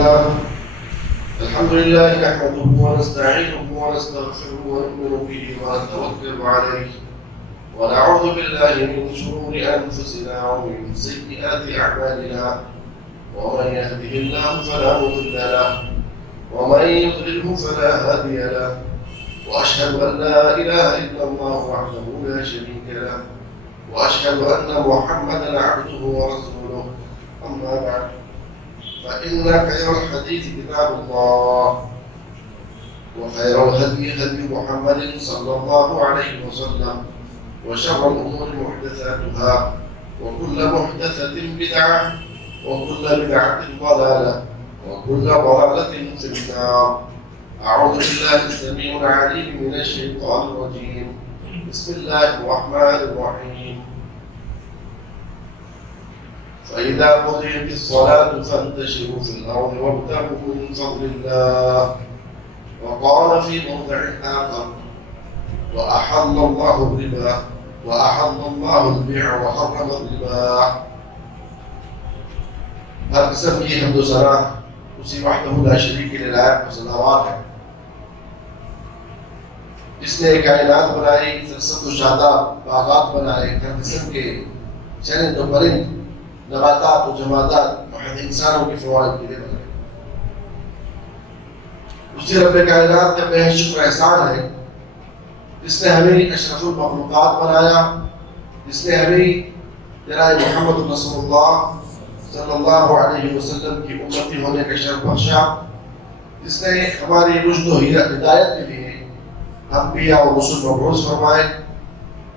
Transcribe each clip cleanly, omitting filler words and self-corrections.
الحمد لله نحمده ونستعينه ونستغفره ونؤمن به ونتوكل عليه ونعوذ بالله من شرور أنفسنا ومن سيئات أعمالنا ومن يهده الله فلا مضل له ومن يضلله فلا هادي له وأشهد أن لا إله إلا الله وحده لا شريك له وأشهد أن محمدا عبده ورسوله أما بعد فإن خير الحديث كتاب الله وخير الهدي هدي محمد صلى الله عليه وسلم وشر الأمور محدثاتها وكل محدثة بدعة وكل بدعة ضلالة وكل ضلالة في النار. أعوذ بالله السميع العليم من الشيطان الرجيم. بسم الله الرحمن الرحيم. فإذا قضيت الصلاة فانتشروا في الأرض وابتغوا من فضل الله. وقال في موضع آخر وأحل الله الربا وأحل الله البيع وحرم الربا. ہر قسم کی حمد و ثنا اسی وحدہ لا شریک کے لائق و صلوات ہے جس نے کائنات بنائی، فرست و شاداب باغات بنائے، ہر قسم کے چرند و پرند، نباتات و جمادات محض انسانوں کے فوائد کے لیے بنائے. اسی رب کائنات کا بے شکر احسان ہے جس نے ہمیں اشرف المخلوقات بنایا، جس نے ہمیں جناب محمد رسول اللہ صلی اللہ علیہ وسلم کی امتی ہونے کا شرف بخشا، جس نے ہماری رشد و ہدایت کے لیے انبیاء اور رسول مبعوث فرمائے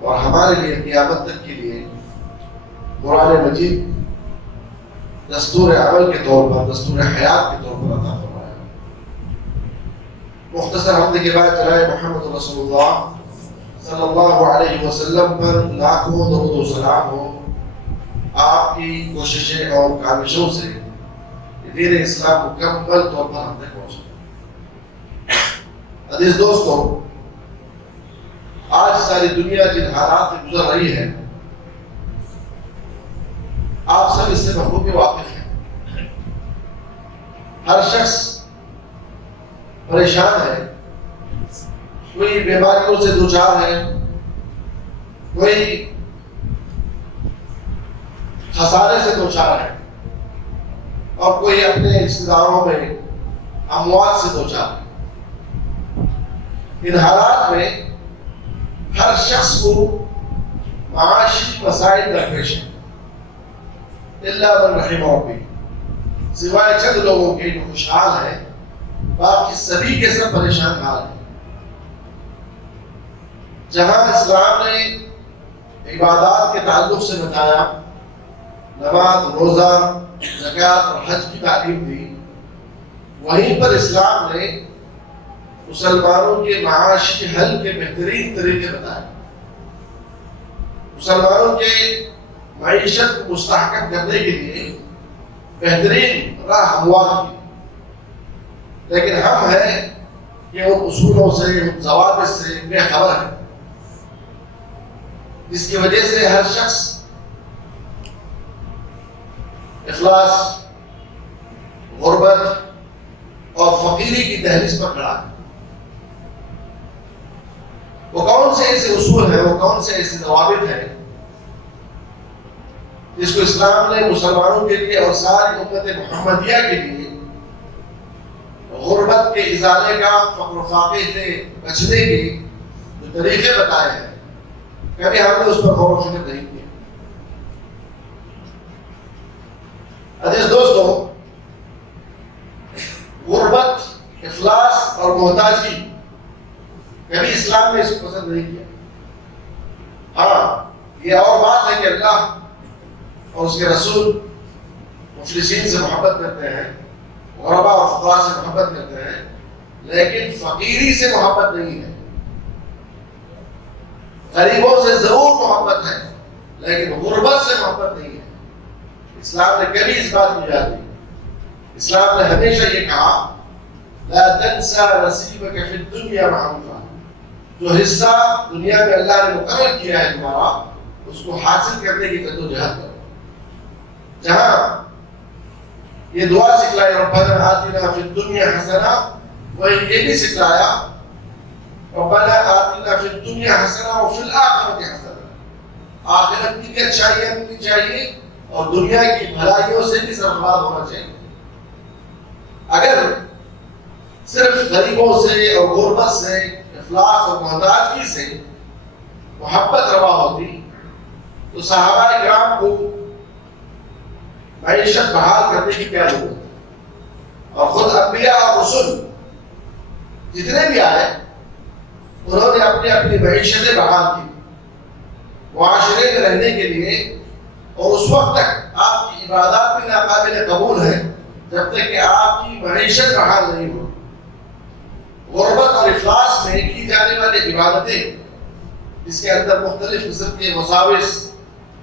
اور ہمارے لیے قیامت تک کے لیے قرآن مجید دستور عمل کے طور پر، دستور حیات کے طور پر عطا فرمایا. مختصر حمد کے بعد جناب محمد رسول اللہ صلی اللہ علیہ وسلم پر لاکھوں درود و سلام ہو. آپ کی کوششیں اور کاوشوں سے دین اسلام مکمل طور پر ہم تک پہنچا. عزیز دوستوں، آج ساری دنیا جن حالات سے گزر رہی ہے آپ سب اس سے بخوبی واقف ہیں. ہر شخص پریشان ہے، کوئی بیماریوں سے دوچار ہے، کوئی خسارے سے دوچار ہے اور کوئی اپنے رشتہ داروں میں اموات سے دوچار ہے. ان حالات میں ہر شخص کو معاشی مسائل درپیش ہے الا من رحم ربی، سوائے چند لوگوں کے جو خوشحال ہیں، باقی سبھی کے سب پریشان حال ہیں. جہاں اسلام نے عبادات کے تعلق سے بتایا، نماز، روزہ، زکوٰۃ اور حج کی تعلیم دی، وہیں پر اسلام نے مسلمانوں کے معاشی حل کے بہترین طریقے بتائے، مسلمانوں کے معیشت کو مستحکم کرنے کے لیے بہترین راہ ہموار کی. لیکن ہم ہیں کہ ان اصولوں سے، ان ضوابط سے بے خبر ہیں، جس کی وجہ سے ہر شخص افلاس، غربت اور فقیری کی دہلیز پر کھڑا ہے. وہ کون سے ایسے اصول ہیں، وہ کون سے ایسے ضوابط ہیں جس کو اسلام نے مسلمانوں کے لیے اور ساری امت محمدیہ کے لیے غربت کے ازالے کا، فقر و فاقے سے بچنے کے جو طریقے بتائے ہیں، کبھی ہم نے اس پر غور و فکر نہیں کیا. عزیز دوستوں، غربت، افلاس اور محتاجی کبھی اسلام نے اس کو پسند نہیں کیا. ہاں، یہ اور بات ہے کہ اللہ اور اس کے رسول مفلسین سے محبت کرتے ہیں، غربا اور فقراء سے محبت کرتے ہیں، لیکن فقیری سے محبت نہیں ہے. غریبوں سے ضرور محبت ہے لیکن غربت سے محبت نہیں ہے. اسلام نے کبھی اس بات کو یاد نہیں. اسلام نے ہمیشہ یہ کہا لا تنسى نصیبک فی الدنیا معروفا، جو حصہ دنیا میں اللہ نے مقرر کیا ہے تمہارا، اس کو حاصل کرنے کی جدوجہد کرو. جہاں یہ دعا سکھلائی ربنا آتنا فی الدنیا حسنہ، وہی یہ بھی سکھلایا ربنا آتنا فی الدنیا حسنہ وفی الآخرۃ حسنہ، آخرت کی بھی اچھائیاں ملنی چاہیے اور دنیا کی بھلائیوں سے بھی سرفراز ہونا چاہیے۔ اگر صرف غریبوں سے اور غربت سے، افلاس اور محتاجگی سے محبت روا ہوتی تو صحابہ کرام کو معیشت بحال کرنے کی کیا ضرورت ہے؟ اور خود انبیاء اور رسول جتنے بھی آئے انہوں نے اپنی اپنی معیشتیں بحال کی معاشرے میں رہنے کے لیے، اور اس وقت تک آپ کی عبادات بھی ناقابل قبول ہے جب تک کہ آپ کی معیشت بحال نہیں ہو۔ غربت اور افلاس میں کی جانے والی عبادتیں جس کے اندر مختلف قسم کے وساوس،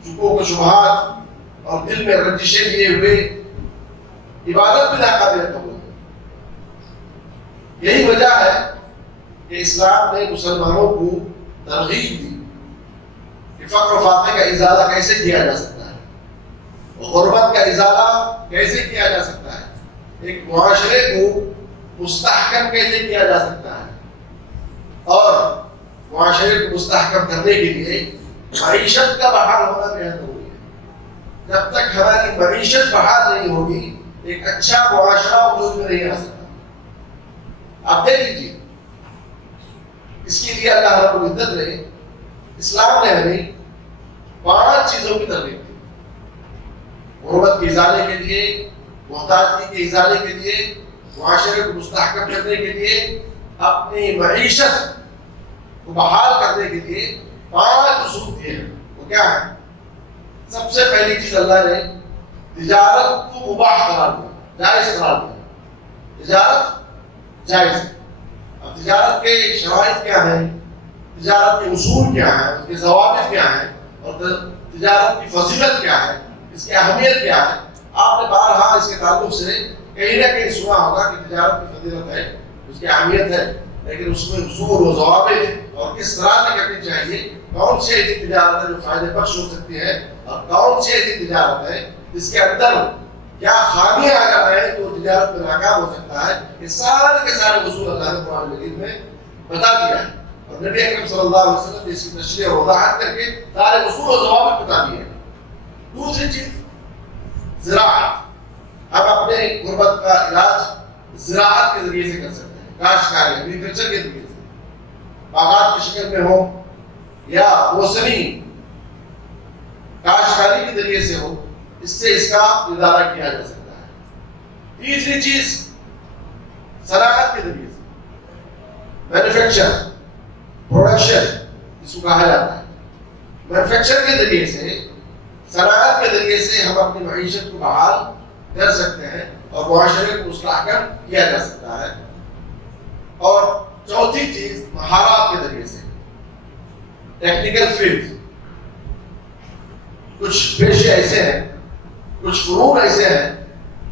شکوک و شبہات اور دل میں رنجشیں لیے ہوئے عبادت بھی ناقابل قبول ہے۔ یہی وجہ ہے کہ اسلام نے مسلمانوں کو ترغیب دی کہ فقر و فاقے کا ازالہ کیسے کیا جا سکتا ہے، غربت کا ازالہ کیسے کیا جا سکتا ہے، ایک معاشرے کو مستحکم کیسے کیا جا سکتا ہے، اور معاشرے کو مستحکم کرنے کے لیے معیشت کا بحال ہونا بے حد ضروری ہے۔ جب تک ہماری معیشت بحال نہیں ہوگی ایک اچھا معاشرہ وجود میں نہیں آ سکتا۔ آپ دیکھ لیجیے، اس کے لیے اللہ رب العزت نے، اسلام نے ہمیں 5 چیزوں کی ترغیب دی۔ غربت کے ازالے کے لیے، محتاجگی کے ازالے کے لیے، معاشرے کو مستحکم کرنے کے لیے، اپنی معیشت کو بحال کرنے کے لیے 5 اصول دیے ہیں۔ وہ کیا ہے؟ سب سے پہلی چیز اللہ نے تجارت کو مباح قرار دیا، جائز قرار دیا۔ تجارت جائز ہے۔ اب تجارت کے شرائط کیا ہیں، تجارت کے اصول کیا ہیں، اس کے ضوابط کیا ہیں، اور تجارت کی فضیلت کیا ہے، اس کی اہمیت کیا ہے۔ آپ نے بارہا اس کے تعلق سے کہیں نہ کہیں سنا ہوگا کہ تجارت کی فضیلت ہے، اس کی اہمیت ہے، لیکن اس میں اصول و ضوابط اور کس طرح سے کرنی چاہیے، کون سی ایسی تجارت ہے جو فائدے بخش ہو سکتی ہے، اور کون سی ایسی تجارت ہے جس کے اندر کیا خامیاں آ جائیں تو تجارت میں ناکام ہو سکتا ہے۔ یہ سارے کے سارے اصول اللہ نے قرآن مجید میں بتا دیا ہے، اور نبی اکرم صلی اللہ علیہ وسلم نے اس کی تشریح اور وضاحت کر کے سارے اصول و ضوابط بتا دیے ہیں۔ دوسری چیز زراعت۔ ہم اپنے غربت کا علاج زراعت کے ذریعے سے کر سکتے ہیں، کاشتکاری، ایگریکلچر کے ذریعے سے، باغات کی شکل میں ہو یا موسمی کاشتکاری کے ذریعے سے ہو، اس سے اس کا ادارہ کیا جا سکتا ہے۔ تیسری چیز صنعت کے ذریعے سے، مینوفیکچر، پروڈکشن اس کو کہا جاتا ہے۔ مینوفیکچر کے ذریعے سے، صنعت کے ذریعے سے ہم اپنی معیشت کو بحال کر سکتے ہیں اور معاشرے کو مستحکم کیا جا سکتا ہے۔ اور چوتھی چیز مہارات کے ذریعے سے، ٹیکنیکل فیلڈ۔ کچھ پیشے ایسے ہیں، کچھ فنون ایسے ہیں،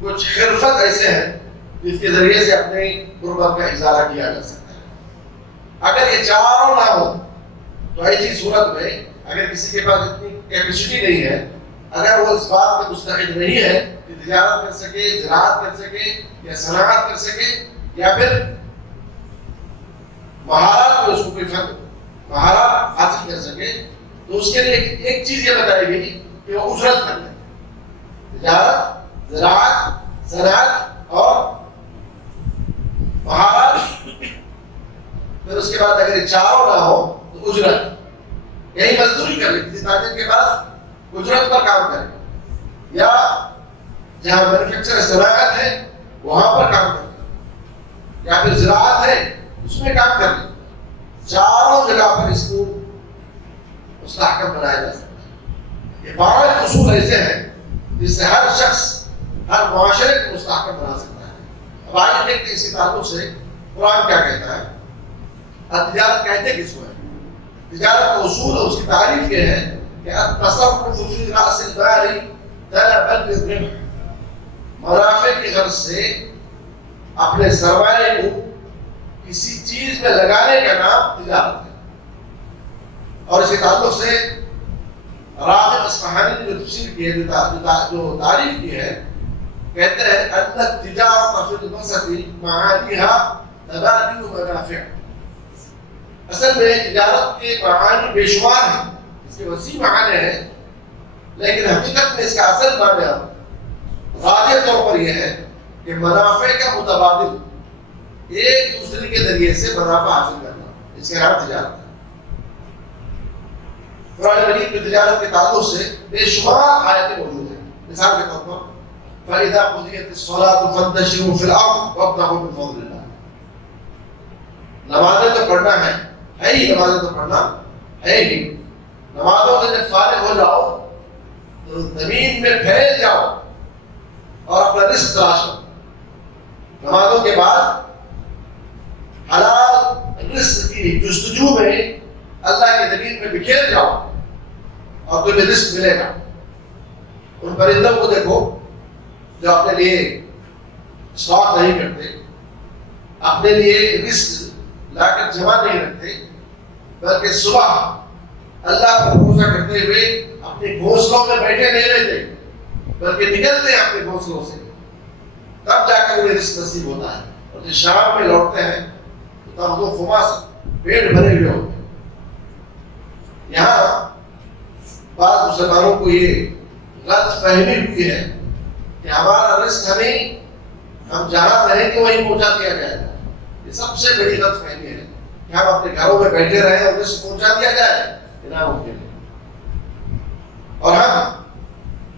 کچھ حرفت ایسے ہیں جس کے ذریعے سے اپنے غربت کا ازالہ کیا جا سکتا ہے۔ اگر یہ چاروں نہ ہو تو ایسی صورت میں اگر کسی کے پاس اتنی کیپیسٹی نہیں ہے، اگر وہ اس بات میں مستعد نہیں ہے کہ تجارت کر سکے، زراعت کر سکے یا صنعت کر سکے، یا پھر مہارات میں اس کو کوئی مہارات حاصل کر سکے، تو اس کے لیے ایک چیز یہ بتائی گئی کہ وہ اجرت کر لے۔ تجارت، زراعت، صنعت اور مہارات، پھر اس کے بعد اگر یہ چاروں نہ ہو تو اجرت، یہی مزدوری کر لے، کسی تاجر کے پاس اجرت پر کام کرے، یا جہاں مینوفیکچر صنعت ہے وہاں پر کام کرے، یا پھر زراعت ہے اس میں کام کرے۔ چاروں جگہ پر اس کو مستحکم بنایا جا سکتا ہے۔ یہ 5 اصول ایسے ہیں جس سے ہر شخص، ہر معاشرے کو مستحکم بنا سکتا ہے۔ اب آئیے دیکھتے ہیں اس کے تعلق سے قرآن کیا کہتا ہے۔ تجارت کہتے کس کو ہے؟ تجارت کا اصول اور اس کی تعریف یہ ہے کہ التصرف فی رأس المال طلبا للربح، منافع کی غرض سے اپنے سرمایہ کو کسی چیز میں لگانے کا نام تجارت ہے۔ اور اس کے تعلق سے راغب اصفہانی نے جو تفسیر کی ہے، جو تعریف کی ہے کہ کہتے ہیں ان التجارت فی البسط معانیها تبادل منافع. اصل میں تجارت کے معانی بے شمار ہیں، اس کے وسیع معنی ہیں، لیکن حقیقت میں اس کا اصل معنی واضح طور پر یہ ہے کہ منافع کا متبادل، ایک دوسرے کے ذریعے سے منافع حاصل کرنا، اس کا نام تجارت ہے. قرآن مجید میں تجارت کے تعلق سے بے شمار آیتیں موجود ہیں. مثال کے طور پر فَإِذَا قُضِيَتِ الصَّلَاةُ فَانتَشِرُوا فِي الْأَرْضِ وَابْتَغُوا مِن فَضْلِ اللَّهِ. نمازیں تو پڑھنا ہے ہی، نمازیں تو پڑھنا ہے ہی. نمازوں سے جب فارغ ہو جاؤ تو زمین میں پھیل جاؤ اور اپنا رزق تلاش کرو. نمازوں کے بعد حلال رزق کی جستجو میں اللہ کے زمین میں بکھیر جاؤ اور تمہیں رزق ملے گا. ان پرندوں کو دیکھو جو اپنے لیے اسٹاک نہیں کرتے، اپنے لیے رزق لا کر جمع نہیں رکھتے، بلکہ صبح اللہ پر بھروسہ کرتے ہوئے اپنے گھونسلوں میں بیٹھے نہیں رہتے، بلکہ نکلتے ہیں اپنے گھونسلوں سے، تب جا کر انہیں رزق نصیب ہوتا ہے. اور جب شام میں لوٹتے ہیں تو تب وہ خماس پیٹ بھرے ہوئے ہوتے ہیں. یہاں بعض مسلمانوں کو یہ غلط فہمی ہوئی ہے کہ ہمارا رزق ہم جہاں رہیں گے وہیں پہنچا دیا جائے گا. یہ سب سے بڑی غلط فہمی ہے کہ ہم اپنے گھروں میں بیٹھے رہیں اور رزق پہنچا دیا جائے بنا ممکن ہے. اور ہم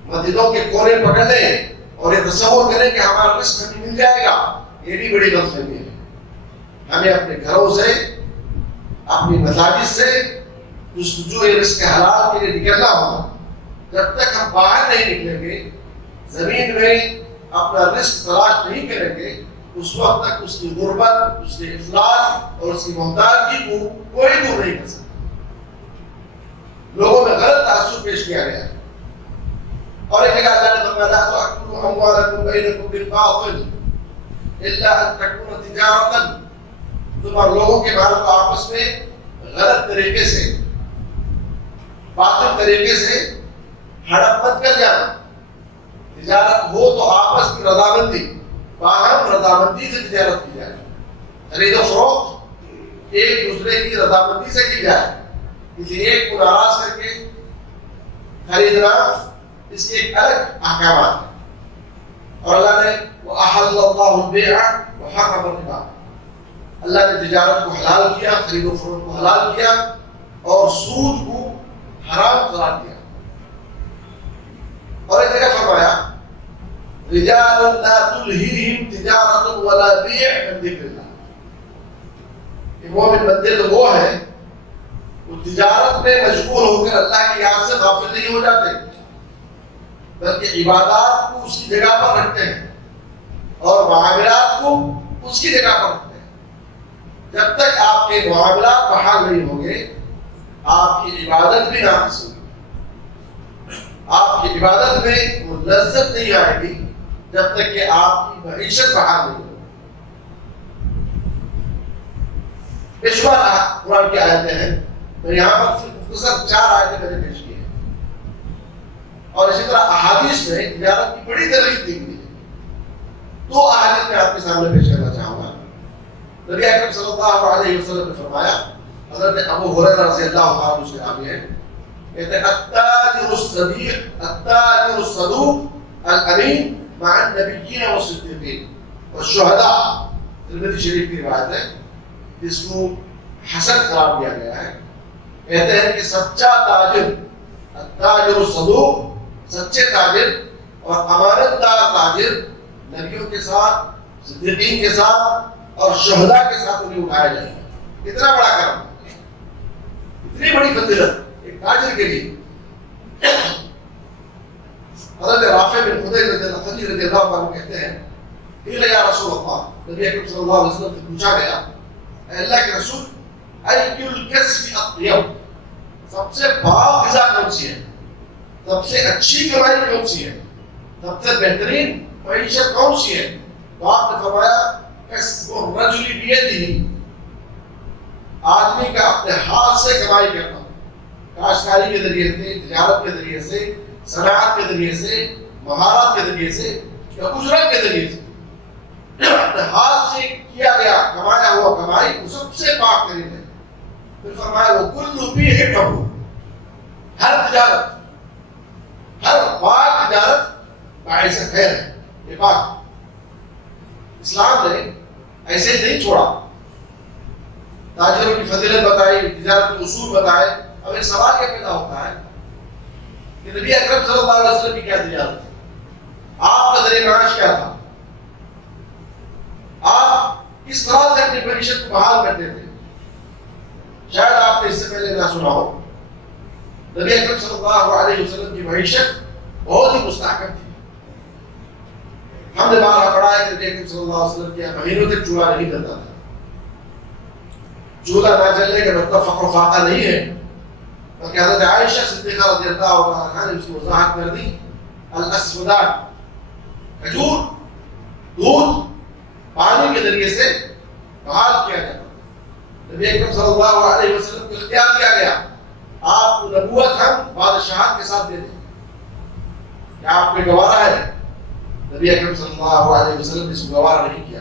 مسجدوں کے کونے پکڑ لیں اور یہ تصور کریں کہ ہمارا رزق ہمیں مل جائے گا، یہ بھی بڑی غلط فہمی ہے. ہمیں اپنے گھروں سے، اپنی مساجد سے جستجو رزق حلال کے لیے نکلنا ہوگا. جب تک ہم باہر نہیں نکلیں گے، زمین میں اپنا رزق تلاش نہیں کریں گے، اس وقت تک اس کی غربت، اس کے افلاس اور اس کی محتاجگی کو کوئی دور نہیں کر سکتا. لوگوں میں غلط تعصب پیش کیا گیا ہے. اور ایک جگہ اللہ نے فرمایا لا تأكلوا أموالكم بينكم بالباطل إلا أن تكون تجارة. تم اور لوگوں کے مال کو آپس میں غلط طریقے سے، باطل طریقے سے ہڑپ مت کر جانا. تجارت ہو تو آپس کی رضامندی، باہم رضامندی سے تجارت کی جائے. خرید و فروخت ایک دوسرے کی رضامندی سے کی جائے. کسی ایک کو ناراض کر کے خریدنا، اس کے ایک الگ احکامات ہیں. اور اللہ نے وَأَحَلَّ اللَّهُ الْبَيْعَ وَحَرَّمَ الرِّبَا، اللہ نے تجارت کو حلال کیا، خرید و فروخت کو حلال کیا اور سود کو حرام قرار دیا. اور ایک جگہ فرمایا رجال لا تلهيهم تجارة ولا بيع عن ذكر الله. مومن بندے تو وہ ہے وہ تجارت میں مشغول ہو کر اللہ کی یاد سے غافل نہیں ہو جاتے، بلکہ عبادات کو اس کی جگہ پر رکھتے ہیں اور معاملات کو اس کی جگہ پر رکھتے ہیں. جب تک آپ کے معاملات بحال نہیں ہوں گے، آپ کی عبادت بھی ناقص ہوگی. آپ کی عبادت میں وہ لذت نہیں آئے گی جب تک کہ آپ کی معیشت بحال نہیں ہوگی. بے شمار قرآن کی آیتیں ہیں، میں یہاں پر صرف مختصر 4 آیتیں میں نے پیش کی ہیں. اور اسی طرح احادیث میں تجارت کی بڑی ترغیب دی گئی ہے. 2 احادیث میں آپ کے سامنے پیش کرنا چاہوں گا. نبی اکرم صلی اللہ علیہ وسلم نے فرمایا، حضرت ابو ہریرہ رضی اللہ تعالیٰ عنہ سے راوی ہے، کہتے ہیں التاجر الصدیق التاجر الصدوق الامین مع النبیین والصدیقین والشہداء. ترمذی شریف کی روایت ہے جس کو حسن قرار دیا گیا ہے. کہتے ہیں کہ سچا تاجر، التاجر الصدوق، سچے تاجر اور امانت دار تاجر نبیوں کے ساتھ، صدیقین کے ساتھ اور شہداء کے ساتھ انہیں اٹھایا جائے گا. اتنا بڑا کرم، اتنی بڑی فضیلت ایک تاجر کے لیے. حضرت رافع بن خدیج رضی اللہ عنہ کہتے ہیں قیل یا رسول اللہ، نبی اکرم صلی اللہ علیہ وسلم سے پوچھا گیا اے اللہ کے رسول، ای الکسب اطیب، سب سے باغزا کون سی ہے، سب سے اچھی کمائی کون سی ہے، سب سے بہترین معیشت کون سی ہے؟ تو آپ نے فرمایا کسب الرجل بیدہ، آدمی کا اپنے ہاتھ سے کمائی کرنا، کاشتکاری کے ذریعے سے، تجارت کے ذریعے سے، صنعت کے ذریعے سے، مہارت کے ذریعے سے یا اجرت کے ذریعے سے اپنے ہاتھ سے کیا گیا کمایا ہوا کمائی وہ سب سے پاک ترین ہے. پھر فرمایا وہ کل بھی ہے کبو، ہر تجارت، ہر پاک تجارت باعث خیر ہے. یہ پاک اسلام نے ایسے ہی نہیں چھوڑا. تاجروں کی فضیلت بتائی، تجارت کے اصول بتائے. اب ایک سوال یہ پیدا ہوتا ہے کہ نبی اکرم صلی اللہ علیہ وسلم کی کیا تجارت تھی؟ آپ کا ذریعہ معاش کیا تھا؟ آپ کس طرح سے اپنی معیشت کو بحال کرتے تھے؟ شاید آپ نے اس سے پہلے نہ سنا ہو. نبی اکرم صلی اللہ علیہ وسلم کی معیشت بہت ہی مستحکم تھی. ہم نے بارہا پڑھا ہے کہ نبی اکرم صلی اللہ علیہ وسلم کے مہینوں تک چولہا نہیں جلتا تھا. چولہا نہ جلنے کا مطلب فقر و فاقہ نہیں ہے، بلکہ حضرت عائشہ صدیقہ رضی اللہ عنہا نے اس کی وضاحت کر دی. الاسودان، کھجور، دودھ پانی کے ذریعے سے بحال کیا جاتا. نبی اکرم صلی اللہ علیہ وسلم کو اختیار کیا گیا آپ کو نبوت ہم بادشاہت کے ساتھ دے دیں. کیا آپ کو گوارا ہے؟ نبی اکرم صلی اللہ علیہ وسلم نے اس کو گوارا نہیں کیا.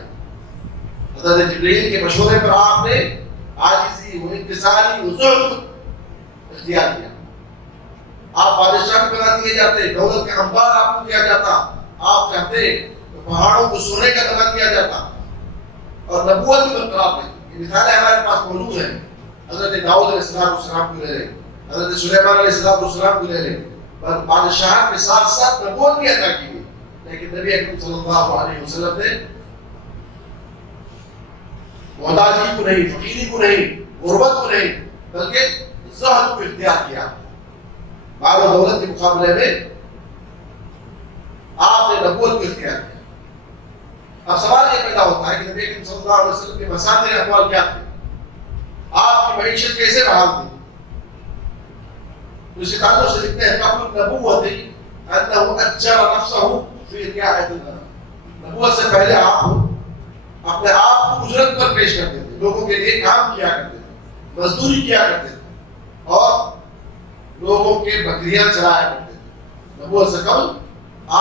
حضرت جبرائیل کے مشورے پر آپ نے عاجزی و انکساری و ذل اختیار کیا. آپ بادشاہ بھی بنا دیے جاتے، دولت کا انبار آپ کو دیا جاتا. آپ چاہتے تو پہاڑوں کو سونے کا بنا دیا جاتا اور نبوت بھی برقرار رہی. یہ مثالیں ہمارے پاس موجود ہیں. حضرت داؤد علیہ السلام کو لے لیں، حضرت سلیمان علیہ السلام کو لے لیں. بادشاہ کے ساتھ ساتھ نبوت بھی عطا کی گئی. لیکن نبی اکرم صلی اللہ علیہ وسلم نے محتاجی کو نہیں، فقیری کو نہیں، غربت کو نہیں، بلکہ زہد کو اختیار کیا. مال و دولت کے مقابلے میں آپ نے نبوت کو اختیار کیا. اب سوال یہ پیدا ہوتا ہے کہ نبی اکرم صلی اللہ علیہ وسلم کے مصادر اموال کیا تھے؟ آپ کی معیشت کیسے بحال تھی؟ اس تعلق سے لکھتے ہیں قبل النبوت انه اجر نفسه فی رعایت الغنم. نبوت سے پہلے آپ اپنے آپ کو اجرت پر پیش کرتے تھے، لوگوں کے لیے کام کیا کرتے تھے، مزدوری کیا کرتے تھے اور لوگوں کے بکریاں چرایا کرتے تھے. نبوت سے قبل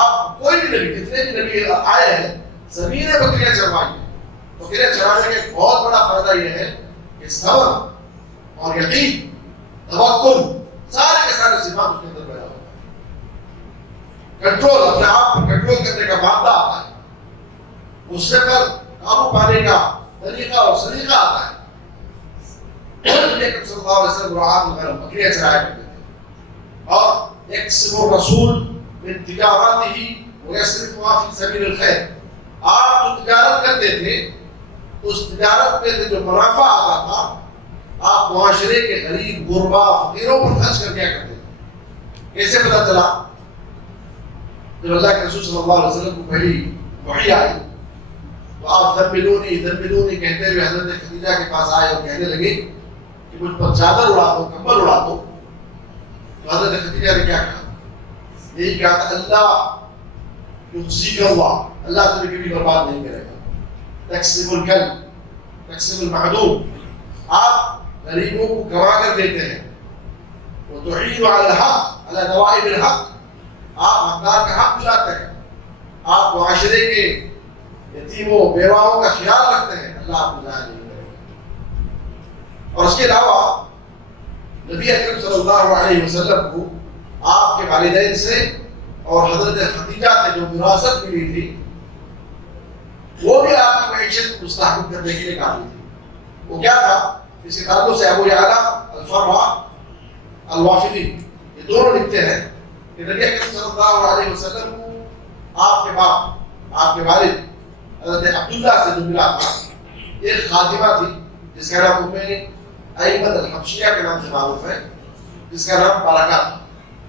آپ کوئی بھی نبی، جتنے بھی نبی آئے ہیں سبھی نے بکریاں چروائی. بکریاں چرانے کا ایک بہت بڑا فائدہ یہ ہے کہ صبر اور یقین، توکل، سارے کے سارے صفات اس کے اندر پیدا ہوتا ہے. کنٹرول، اپنے آپ کو کنٹرول کرنے کا مادہ آتا ہے، غصے پر قابو پانے کا طریقہ اور سلیقہ آتا ہے. نبی اکرم صلی اللہ علیہ وسلم رعاۃ الغنم، بکریاں چرایا کرتے تھے. اور یکسب الرسول من تجارته ويصرفها في سبيل الخير. آپ جو تجارت کرتے تھے اس تجارت میں سے جو منافع آتا تھا آپ معاشرے کے غریب غربا فقیروں پر خرچ کر دیا کرتے تھے. کیسے پتا چلا؟ جب اللہ کے رسول صلی اللہ علیہ وسلم کو پہلی وحی آئی تو آپ ذملونی کہتے ہوئے حضرت خدیجہ کے پاس آئے اور کہنے لگے کہ مجھ پر چادر اڑا دو، کمبل اڑا دو. تو حضرت خدیجہ نے کیا کہا؟ یہی کہا تھا اللہ یخزیک اللہ تمہیں کبھی برباد نہیں کرے گا. تقسیم الکل، تقسیم المعدوم، آپ غریبوں کو کما کر دیتے ہیں. وتعین علی الحق علی نوائب الحق، آپ حقدار کا حق دلاتے ہیں. آپ معاشرے کے یتیموں بیواؤں کا خیال رکھتے ہیں. اللہ آپ کو ضائع نہیں کرے گا. اور اس کے علاوہ نبی اکرم صلی اللہ علیہ وسلم کو آپ کے والدین سے اور حضرت خدیجہ سے جو وراثت ملی تھی وہ بھی آپ کی معیشت کو مستحکم کرنے کے لیے کافی تھی. وہ کیا تھا؟ اس کے تعلق سے ابو یعلا الفرع الوافدی یہ دونوں لکھتے ہیں کہ نبی اکرم صلی اللہ علیہ وسلم کو آپ کے باپ، آپ کے والد حضرت عبداللہ سے جو ملا تھا ایک خادمہ تھی جس کا نام ایمن الحبشیہ کے نام سے معروف ہے، جس کا نام برکہ تھا.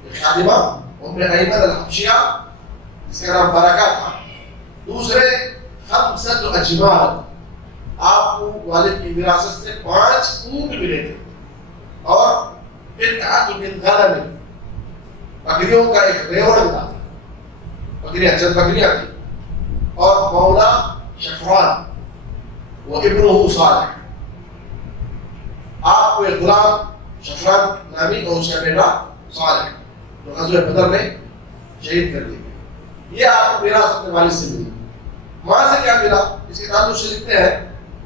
ایک خادمہ ایمن الحبشیہ جس کا نام برکہ تھا. دوسرے خمسۃ اجمال، آپ کو والد کی وراثت سے 5 اونٹ ملے تھے اور قطعۃ من غنم، بکریوں کا ایک ریوڑ ملا تھا. بکریاں چند بکریاں تھیں. اور مولا شفران وہ ابنہ صالح، آپ کو ایک غلام شفران نامی اور اس کا بیٹا صالح جو غزوہ بدر میں شہید کر دیے گئے. یہ آپ کو میراث اپنے والد سے ملی. وہاں سے کیا ملا؟ اس کے تعلق سے لکھتے ہیں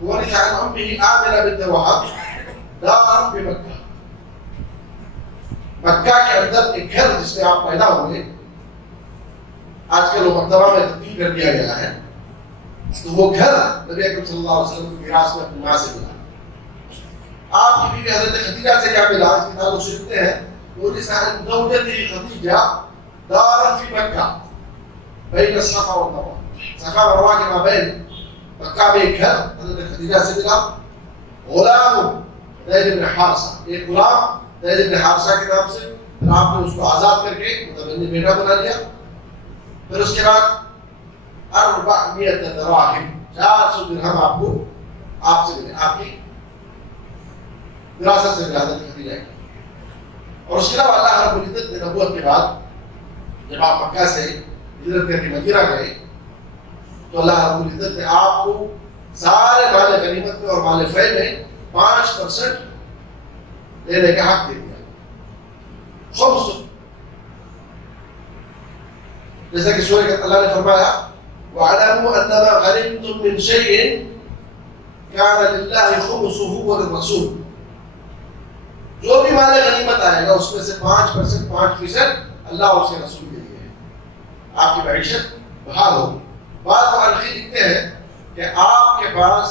ورث عن امه آمنہ بنت وہب دارا بمکہ. مکہ کے اندر ایک گھر جس میں آپ پیدا ہوئے، آج کل وہ مکتبہ میں تبدیل کر دیا گیا ہے، تو وہ گھر نبی اکرم صلی اللہ علیہ وسلم کو میراث میں اپنی ماں سے ملا. آپ کی بیوی حضرت خدیجہ سے کیا ملا؟ اس کے تعلق سے لکھتے ہیں ورث عن زوجته خدیجہ دارا فی مکہ بین الصفا والمروہ. صفا مروہ کے مابین مکہ میں ایک گھر حضرت خدیجہ سے ملا. غلام زید بن حارثہ، ایک غلام زید بن حارثہ کے نام سے، پھر آپ نے اس کو آزاد کر کے متبنی بیٹا بنا لیا. پھر اس کے بعد 400 دراہم، 400 درہم آپ کو آپ سے ملے، آپ کی وراثت سے ملا حضرت خدیجہ کی. اور اس کے علاوہ اللہ رب العزت نے نبوت کے بعد جب آپ مکہ سے ہجرت کر کے مدینہ گئے تو اللہ رب العزت نے آپ کو سارے مال غنیمت میں اور مال فیء میں 5% لینے کا حق دے دیا. خمس، جیسا کہ سورہ کے اللہ نے فرمایا وَاعْلَمُوا أَنَّمَا غَنِمْتُم مِّن شَيْءٍ كَانَ لِلَّهِ خُمُسُهُ وَلِلرَّسُولِ. جو بھی مال غنیمت آئے گا اس میں سے 5% 5% اللہ اور اس کے رسول کے لیے ہے. آپ کی معیشت بحال ہوگی. بعض مؤرخین لکھتے ہیں کہ آپ کے پاس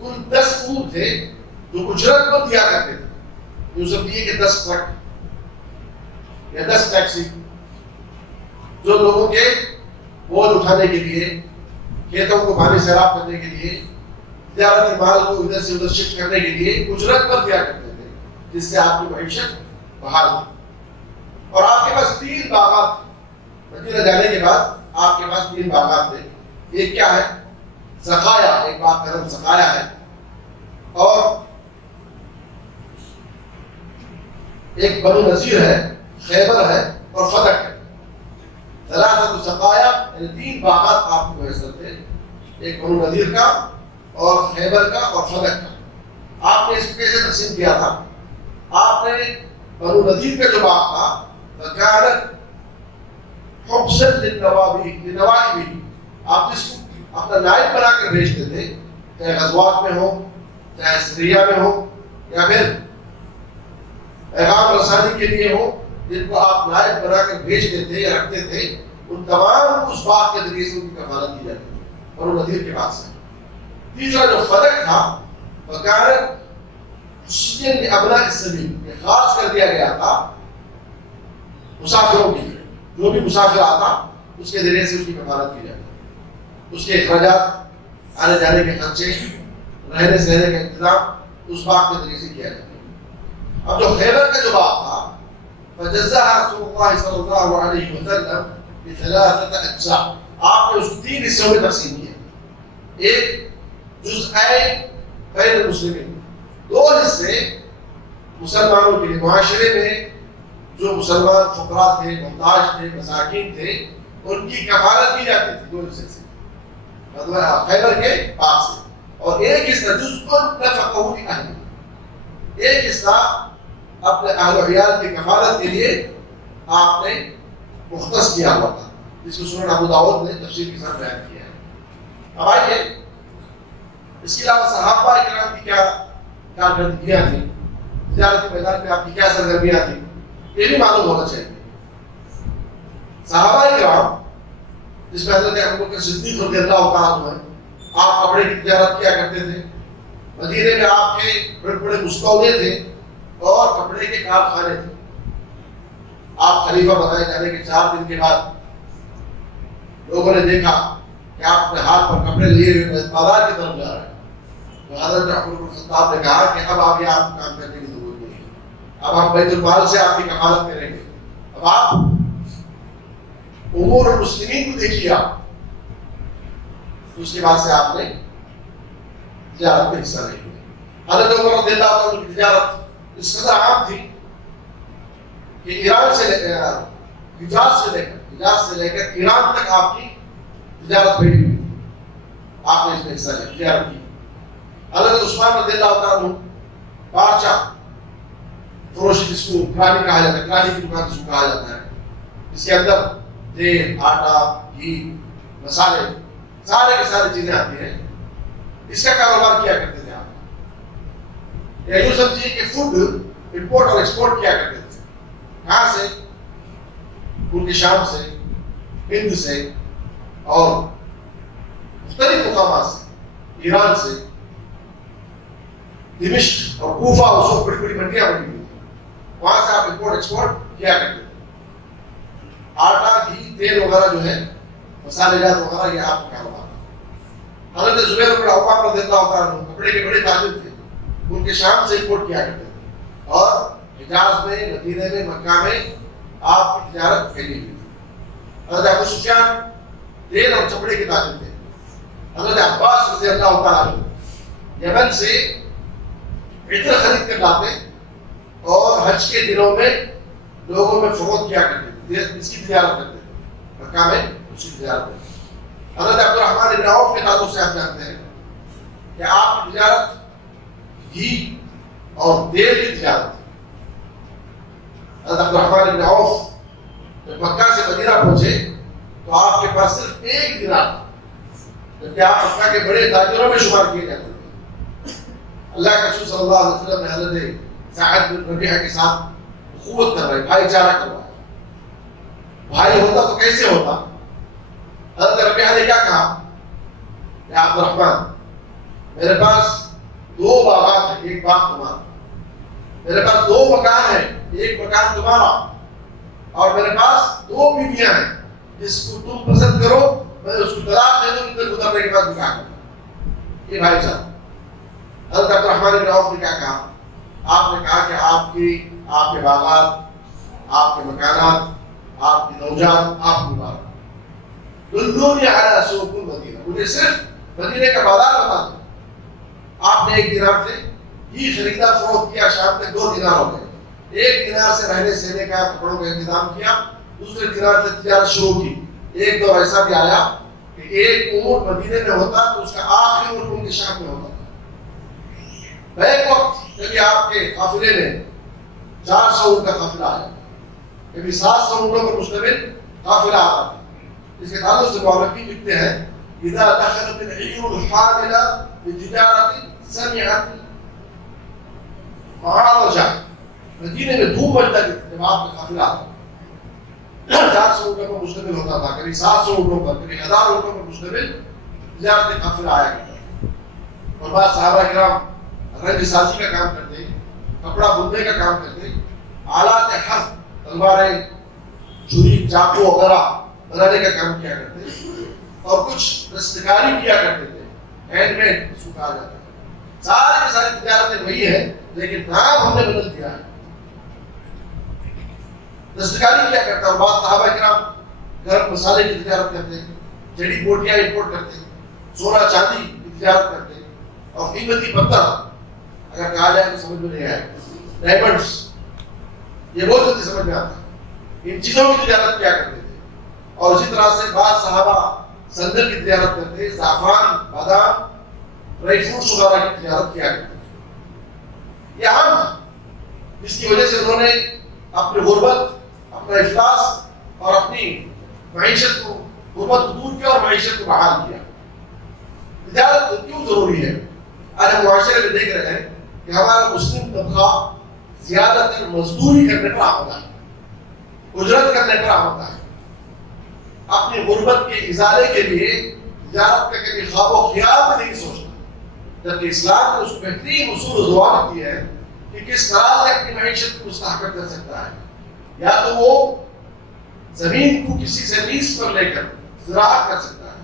کل 10 اونٹ تھے جو اجرت پر دیا کرتے تھے. یوسف دیے کہ 10 ٹرک یا 10 ٹیکسی جو لوگوں کے بول اٹھانے کے لیے، کھیتوں کو پانی سیراب کرنے کے لیے، تجارتی مال کو ادھر سے ادھر شفٹ کرنے کے لیے اجرت پر دیا کرتے تھے، جس سے آپ کی معیشت بحال ہوئی. اور آپ کے پاس 3 باغات، مدینہ جانے کے بعد آپ کے پاس 3 باغات تھے. ایک کیا ہے؟ سقایا، ایک باغ کا نام سقایا ہے، اور ایک بنو نذیر ہے، خیبر ہے اور فتح ہے. ثلاثۃ سقایا، یعنی 3 باغات آپ کو میسر تھے، ایک بنو نذیر کا اور خیبر کا اور فتح کا. آپ نے اس کو کیسے تقسیم کیا تھا؟ آپ نے بنو نذیر کا جو باغ تھا فکانت حبسا للنوائب، آپ جس کو اپنا نائب بنا کر بھیجتے تھے، چاہے غزوات میں ہو، چاہے سریہ میں ہو، یا پھر پیغام رسانی کے لیے ہو، جن کو آپ نائب بنا کر بھیجتے تھے یا رکھتے تھے، ان تمام کو اس باغ کے ذریعے سے ان کی کفالت کی جاتی تھی بنو نذیر کے پاس سے. تیسرا جو فلک تھا فکانت حسین لابناء السبیل، یہ خاص کر دیا گیا تھا مسافروں کے لیے. جو بھی مسافر آتا اس کے ذریعے سے اس کی کفالت کی جاتی، اس کے اخراجات، آنے جانے کے خرچے، رہنے سہنے کا انتظام اس باغ کے ذریعے سے کیا جاتا. اب جو خیبر کا جو باغ تھا فجزاها رسول اللہ صلی اللہ علیہ وسلم بثلاثة اجزاء، آپ نے اس کو 3 حصوں میں تقسیم کیا. ایک جزء بین المسلمین، 2 حصے مسلمانوں کے لیے، معاشرے میں جو مسلمان فقراء تھے، محتاج تھے، مساکین تھے، ان کی کفالت کی جاتی تھی 2 حصے سے، مطلب خیبر کے باغ سے. اور ایک حصہ جزء نفقہ لأہلہ، ایک حصہ اپنے اہل و عیال کی کفالت کے لیے آپ نے مختص کیا ہوا تھا، جس کو سنن ابو داؤد نے تفسیر کے ساتھ بیان کیا ہے. اب آئیے اس کے علاوہ صحابہ کرام کی کیا کارکردگیاں تھیں، تجارتی میدان میں آپ کی کیا سرگرمیاں تھیں، یہ بھی معلوم ہونا چاہیے. صحابہ کرام جس میں حضرت ابوبکر صدیق رضی اللہ تعالیٰ عنہ ہیں، آپ کپڑے کی تجارت کیا کرتے تھے. مدینے میں آپ کے بڑے بڑے مستودے تھے اور کپڑے کے کارخانے تھے. آپ خلیفہ بنائے جانے کے 4 دن کے بعد لوگوں نے دیکھا کہ آپ اپنے ہاتھ پر کپڑے لیے ہوئے بازار کی طرف جا رہے ہیں، تو حضرت عمر بن الخطاب نے کہا کہ اب آپ یہاں کام کرنے کی ضرورت نہیں ہے، اب آپ بیت المال سے آپ کی کفالت کریں گے. اب آپ امور المسلمین کو دیکھیے. آپ اس کے بعد سے آپ نے تجارت میں حصہ نہیں لیا. حضرت عمر رضی اللہ عنہ کی تجارت اس قدر عام تھی کہ ایران سے حجاز سے لے کر ایران تک آپ کی تجارت بڑھی ہوئی. آپ نے اس میں حصہ لیا، تجارت کی. حضرت عثمان رضی اللہ تعالیٰ عنہ بادشاہ فروشی، جس کو کرانی کہا جاتا ہے، کرانی کی دکان جس کو کہا جاتا ہے، جس کے اندر تیل، آٹا، گھی، مسالے، سارے کی ساری چیزیں آتی ہیں، اس کا کاروبار کیا کرتے تھے آپ؟ یا یوں سمجھیے کہ فوڈ امپورٹ اور ایکسپورٹ کیا کرتے تھے. کہاں سے؟ ملک شام سے، ہند سے، اور مختلف مقامات سے، ایران سے، دمشق اور کوفہ، اس وقت بڑی بڑی منڈیاں بنی ہوئی تھیں، وہاں سے آپ امپورٹ ایکسپورٹ کیا کرتے تھے. آٹا، گھی، تیل وغیرہ جو ہے، مسالے جات وغیرہ، یہ آپ کا کاروبار. حضرت زبیر بن عوام رضی اللہ تعالیٰ عنہ کپڑے کے بڑے تاجر تھے، ان کے شام سے امپورٹ کیا کرتے تھے، اور حجاز میں، مدینے میں، مکہ میں آپ کی تجارت پھیلی ہوئی تھی. حضرت ابو سفیان تیل اور چمڑے کے تاجر تھے. حضرت عباس رضی اللہ تعالیٰ عنہ یمن سے عطر خرید کر لاتے اور حج کے دنوں میں لوگوں میں فروخت کیا کرتے تھے، اس کی تجارت کرتے تھے، مکہ میں اس کی تجارت کرتے تھے. حضرت عبد الرحمن بن عوف کے تعلق سے آپ جانتے ہیں کہ آپ کی تجارت گھی اور تیل کی تجارت. حضرت عبد الرحمن بن عوف جب مکہ سے مدینہ پہنچے تو آپ کے پاس صرف ایک دینار تھا، جبکہ آپ مکہ کے بڑے تاجروں میں شمار کیے جاتے تھے. اللہ کے رسول صلی اللہ علیہ وسلم نے حضرت سعد بن ربیعہ کے ساتھ اخوت کر رہے، بھائی چارہ کروایا. بھائی ہوتا تو کیسے ہوتا؟ حضرت ربیعہ نے کیا کہا کہ عبد الرحمن، میرے پاس 2 باغات ہیں، ایک باغ تمہارا، میرے پاس 2 مکان ہیں، ایک مکان تمہارا، اور میرے پاس 2 بیویاں ہیں، جس کو تم پسند کرو میں اس کو طلاق دے دوں، ادھر گزرنے کے بعد نکاح کروں. یہ بھائی صاحب. حضرت عبد الرحمن بن عوف نے کیا کہا؟ آپ نے کہا کہ آپ کے باغات، آپ کے مکانات، آپ کی زوجات آپ کو مبارک. دلونی علی سوق المدینہ، مجھے صرف مدینے کا بازار بتا دو. آپ نے 1 دینار سے یہ خریدا فروخت کیا، شام تک 2 دینار ہو گئے. 1 دینار سے رہنے سہنے کا، کپڑوں کا انتظام کیا، دوسرے دینار سے تجارت شروع کی. ایک دور ایسا بھی آیا کہ ایک اونٹ مدینے میں ہوتا تو اس کا آخری اونٹ ان کے شام میں ہوتا. ایک وقت کبھی آپ کے قافلے میں 400 اونٹ کا قافلہ آیا، کبھی 700 اونٹوں پر مشتمل قافلہ آتا تھا. اس کے تعلق سے مورخین لکھتے ہیں اذا دخلت العير الحاملة بتجارة سمعت معارضة، مدینے میں دھوم مچتا تھی جب آپ کا قافلہ آتا. 400 اونٹوں پر مشتمل ہوتا تھا، کبھی 700 اونٹوں پر، کبھی 1000 اونٹوں پر مشتمل تجارت قافلہ آیا کرتا. اور بعض صحابہ کرام رنگ سازی کا کام کرتے، کپڑا بننے کا کام کرتے، آلات حرب، تلواریں، چھری، چاقو وغیرہ بنانے کا کام کیا کرتے، اور کچھ دستکاری کیا کرتے تھے، ہینڈ میڈ اس کو کہا جاتا ہے. ساری کی ساری تجارتیں وہی ہیں، لیکن نام ہم نے بدل دیا ہے. دستکاری کیا کرتا ہے. اور بعض صحابہ کرام گرم مسالے کی تجارت کرتے، جڑی بوٹیاں امپورٹ کرتے، سونا چاندی کی تجارت کرتے، اور قیمتی پتھر اگر کہا جائے تو سمجھ میں نہیں آئے، ڈائمنڈس، یہ بہت جلدی سمجھ میں آتا ہے. ان چیزوں کی تجارت کیا کرتے تھے. اور اسی طرح سے بعض صحابہ سندل کی تجارت کرتے، زعفران، بادام، ڈرائی فروٹس وغیرہ کی تجارت کیا کرتے. یہ عام تھا، جس کی وجہ سے انہوں نے اپنی غربت، اپنا افلاس اور اپنی معیشت کو، غربت کو دور کیا اور معیشت کو بحال کیا. تجارت کیوں ضروری ہے؟ آج ہم معاشرے میں دیکھ رہے ہیں کہ ہمارا مسلم طبقہ زیادہ تر مزدوری کرنے پر آمادہ ہے، اجرت کرنے پر آمادہ ہے. اپنی غربت کے ازالے کے لیے تجارت کا کبھی خواب و خیال میں نہیں سوچتا، جبکہ اسلام نے اس کو بہترین اصول و ضوابط دیے ہیں کہ کس طرح سے اپنی معیشت کو مستحکم کر سکتا ہے. یا تو وہ زمین کو کسی سے لیز پر لے کر زراعت کر سکتا ہے،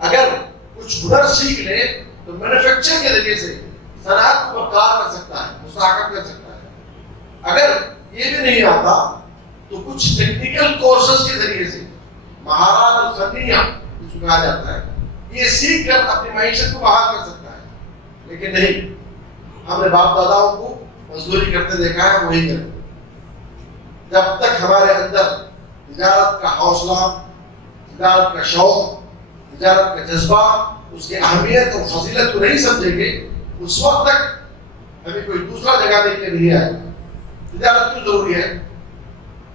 اگر کچھ ہنر سیکھ لے تو مینوفیکچر کے ذریعے سے صنعت کو برقرار کر سکتا ہے، مستحکم کر سکتا ہے. اگر یہ بھی نہیں آتا تو کچھ ٹیکنیکل کورسز کے ذریعے سے، مہارات الفنیہ جس کو کہا جاتا ہے، یہ سیکھ کر اپنی معیشت کو بحال کر سکتا ہے. لیکن نہیں، ہم نے باپ داداؤں کو مزدوری کرتے دیکھا ہے، وہی کریں. جب تک ہمارے اندر تجارت کا حوصلہ، تجارت کا شوق، تجارت کا جذبہ، اس کی اہمیت اور فضیلت کو نہیں سمجھیں گے، اس وقت تک ہمیں کوئی دوسرا جگہ دیکھ کے نہیں آئے گا. تجارت کیوں ضروری ہے؟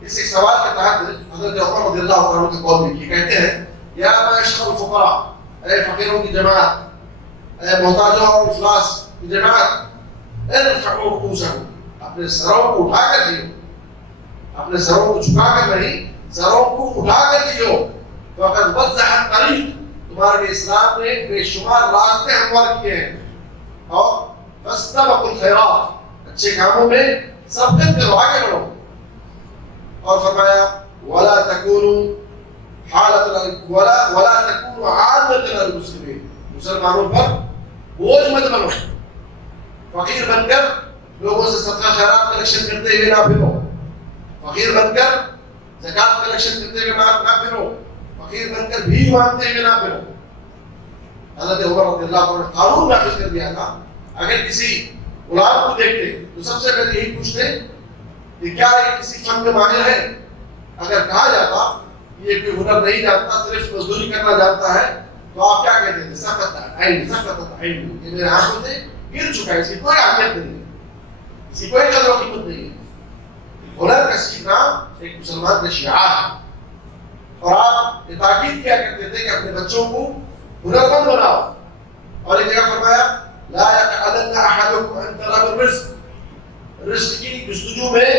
اس ایک سوال کے تحت حضرت عمر رضی اللہ عنہ کا قول بھی کہتے ہیں یا معاشر الفقراء، اے فقیروں کی جماعت، اے محتاجوں اور افلاس کی جماعت، ارفعوا رؤوسکم، اپنے سروں کو اٹھا کر جیو، اپنے سروں کو جھکا کر نہیں، سروں کو اٹھا کر جیو، فقد وسع الطریق، تمہارے لیے اسلام نے بے شمار راستے ہموار کیے ہیں، اور فاستبقوا الخیرات، اچھے کاموں میں سبقت کرو، آگے بڑھو، اور فرمایا ولا تكونوا ولا تكونوا عامة المسلمين، مسلمانوں پر بوجھ مت بنو، فقیر بن کر لوگوں سے صدقہ خیرات کلیکشن کرتے ہوئے نہ پھرو، فقیر بن کر زکات کلیکشن کرتے ہوئے نہ پھرو، فقیر بن کر بھی مانگتے ہوئے نہ پھرو۔ حضرت عمر رضی اللہ عنہ نے قانون نافذ کر دیا تھا، اگر کسی غلام کو دیکھتے تو سب سے پہلے یہی پوچھتے کہ کیا یہ کسی فن میں ماہر ہے؟ اگر کہا جاتا یہ کوئی ہنر نہیں جانتا، صرف مزدوری کرنا جانتا ہے، تو آپ کیا کہتے تھے؟ سقط عین، یہ میرے ہاتھوں سے گر چکا ہے، اس کی کوئی اہمیت نہیں ہے، اس کی کوئی قدر و قیمت نہیں ہے۔ ہنر کا سیکھنا ایک مسلمان کا شعار ہے، اور آپ یہ تاکید کیا کرتے تھے کہ اپنے بچوں کو ہنرمند بناؤ، اور ایک جگہ فرمایا لا يقعدن احدكم عن طلب الرزق، رزق کی جستجو میں